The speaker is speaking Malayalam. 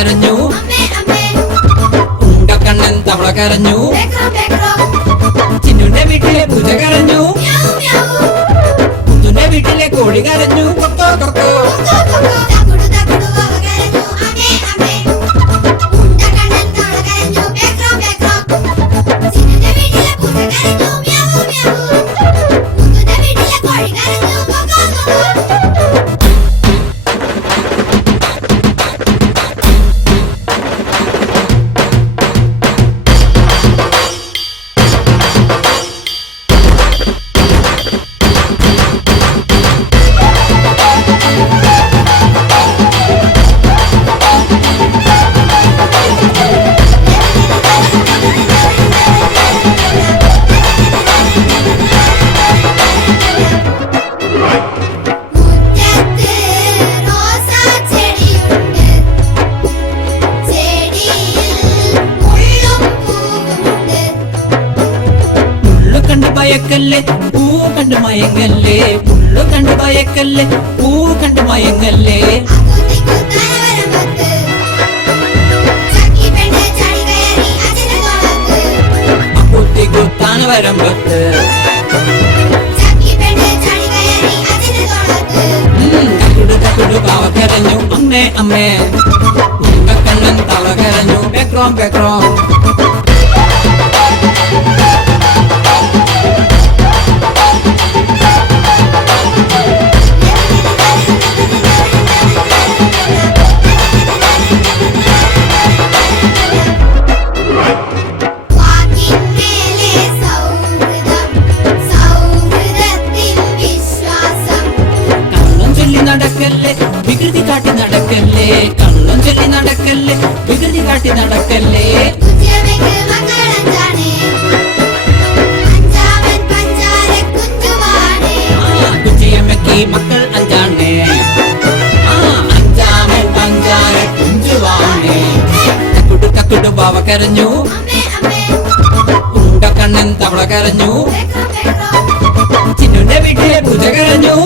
കരഞ്ഞു, ഉണ്ടക്കണ്ണൻ തവള കരഞ്ഞു, ചിന്നുന്റെ വീട്ടിലെ പൂജ കരഞ്ഞു, കുഞ്ഞുന്റെ വീട്ടിലെ കോഴി കരഞ്ഞു, കൊക്കോ കൊക്കോ. ഭയക്കല്ലേ പൂ കണ്ട് മയങ്ങല്ലേ, മുള്ളു കണ്ട് ഭയക്കല്ലേ പൂ കണ്ട് മയങ്ങല്ലേ. അപ്പൂത്തി കുത്താൻ വരമ്പത്ത് തക്കുടു തക്കുടു പാവ കരഞ്ഞു, അമ്മേ അമ്മേ. ഉണ്ടക്കണ്ണൻ തവള കരഞ്ഞു, ബേക്രോം ബേക്രോം. നടക്കല്ലേ വികൃതി കാട്ടി നടക്കല്ലേ, കള്ളം ചൊല്ലി നടക്കല്ലേ വികൃതി കാട്ടി നടക്കല്ലേ. കുച്ചിയമ്മയ്ക്ക് മക്കൾ അഞ്ചാണേ, അഞ്ചാമൻ പഞ്ചാര കുഞ്ചുവാണേ. തക്കുടു തക്കുടു പാവ കരഞ്ഞു, ഉണ്ടക്കണ്ണൻ തവള കരഞ്ഞു, ചിന്നുന്റെ വീട്ടിലെ പൂജ കരഞ്ഞു.